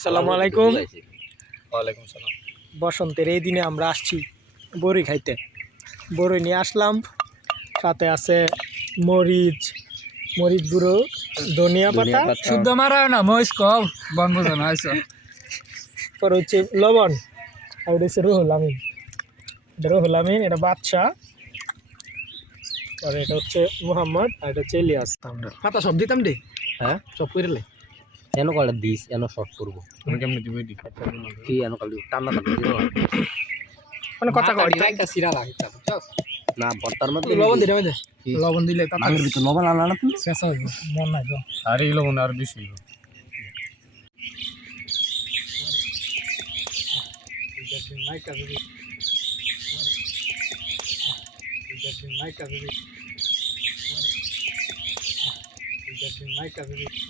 আসসালামু আলাইকুম। ওয়ালাইকুম সালাম বসন্তের এই দিনে আমরা আসছি বড়ি খাইতে। বড়ি নিয়ে আসলাম। সাথে আছে মরিচ মরিচ গুঁড়ো ধনিয়া পাতা। শুদ্ধ মারা না মহিষ কম। বন বোঝানো হয়েছে। পরে হচ্ছে লবণ। আর ওটা হচ্ছে রুহুল আমিন। এটা রুহুল আমিন এটা বাদশাহ। আর এটা হচ্ছে মুহাম্মদ আর এটা হচ্ছে ইলিয়াস আমরা। পাতা সব দিতাম দে হ্যাঁ? সব করে এন কলে দিস? এন শর্ট করব? তুমি কেমনে দিবি দি কি এন কলে টান্না দিব? মানে কথা কয় একটা সিরা লাগে না বর্তার মধ্যে লবণ দিলে মধ্যে? লবণ দিলে তা মাগের ভিতর লবণ আনা না তুমি? শেষ হবে মন নাই তো। আরে এই লবণ আর বেশি মুহাম্মদ ইয়া তাড়াতাড়ি এই নো নো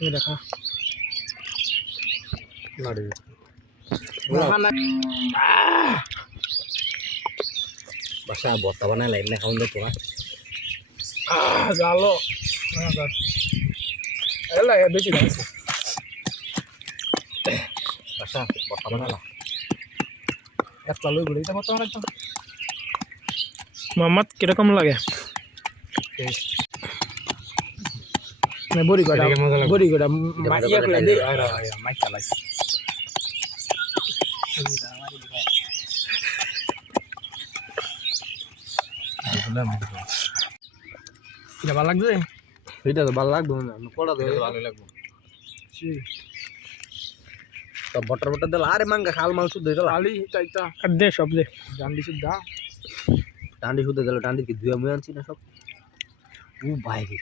এই দেখা নাড়ি বাসা বর্তা বানাই লাইন না খাওয়ান দেখো না জালো এলা বেশি লাগছে বাসা বর্তা বানালা একটা লই বলে এটা বর্তমানে একদম মোহাম্মদ কীরকম লাগে মানে বড়ি কটা লাগবে। বড়ি কটা ইয়া করে। দে। মাইক চালাইছে এটা ভালো লাগছে? এটা তো ভালো লাগবে না কড়া দেবে ভালো লাগবে। তো বটর বটর দিল। আরে মাঙ্গা খাল মাল শুদ্ধ দিল আলি আর দে সব দে। জানলি সুদ্ধা ডান্ডি শুদ্ধ দিল ডান্ডি কি দুয়া মুই আনছি না সব? ও বাইরে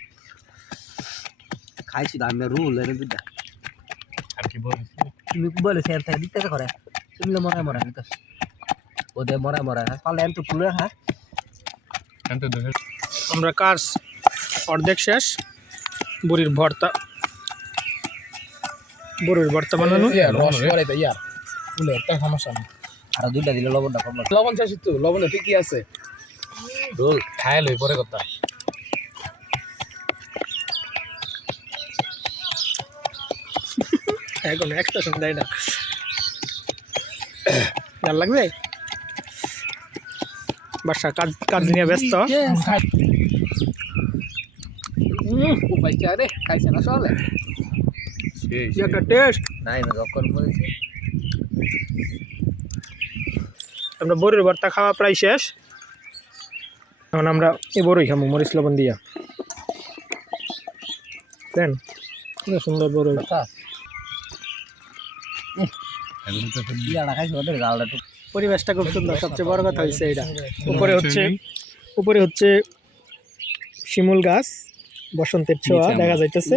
খাইছি না রুল এনে দুটা আর কি বলিস? তুমি বলে স্যার স্যার দিতে করে। তুমি তো মরাই মরাই নিতে ওদের মরাই মরাই পালে এত পুরো হ্যাঁ আমরা কাজ অর্ধেক শেষ। বুড়ির ভর্তা। বুড়ির ভর্তা বানানো। রস করে তো ইয়ার। বলে একটা সমস্যা নেই। আর দুইটা দিলে লবণটা কম লবণ চাইছি তো লবণে ঠিকই আছে। রোল খায় লই পরে কথা। এখন একটা দেয় না। ভালো লাগবে? বাসা কাজ কাজ নিয়ে ব্যস্ত। উপায় খাইছে না চলে একটা টেস্ট নাই না যখন বলেছে আমরা বড়ির ভর্তা খাওয়া প্রায় শেষ। এখন আমরা এই বড়ই খাব মরিচ লবণ দিয়া। দেন সুন্দর বড়ই ইয়াটা খাইছি ওদের গালটা একটু পরিবেশটা খুব সুন্দর। সবচেয়ে বড় কথা হয়েছে এটা উপরে হচ্ছে উপরে হচ্ছে শিমুল গাছ বসন্তের ছোঁয়া দেখা যাইতেছে।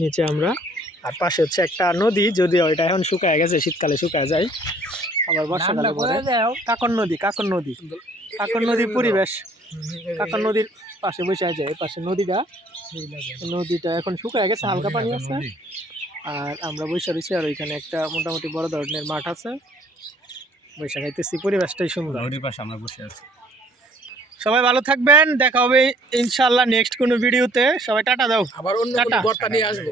নিচে আমরা। আর পাশে হচ্ছে একটা নদী যদিও এটা এখন শুকায় গেছে শীতকালে শুকায় যায়। আবার বর্ষাকালে পরে। কাকর নদী কাকর নদী। কাকর নদীর পরিবেশ। কাকর নদীর পাশে বসে আছে এই পাশে নদীটা। নদীটা এখন শুকায় গেছে হালকা পানি আছে। আর আমরা বৈশা রয়েছি আর ওইখানে একটা মোটামুটি বড় ধরনের মাঠ আছে। বৈশা খাইতেছি পরিবেশটাই সুন্দর। পাশে আমরা বসে আছি। সবাই ভালো থাকবেন দেখা হবে ইনশাল্লাহ নেক্সট কোনো ভিডিওতে সবাই টাটা দাও। আবার অন্য টাটা। নিয়ে আসব।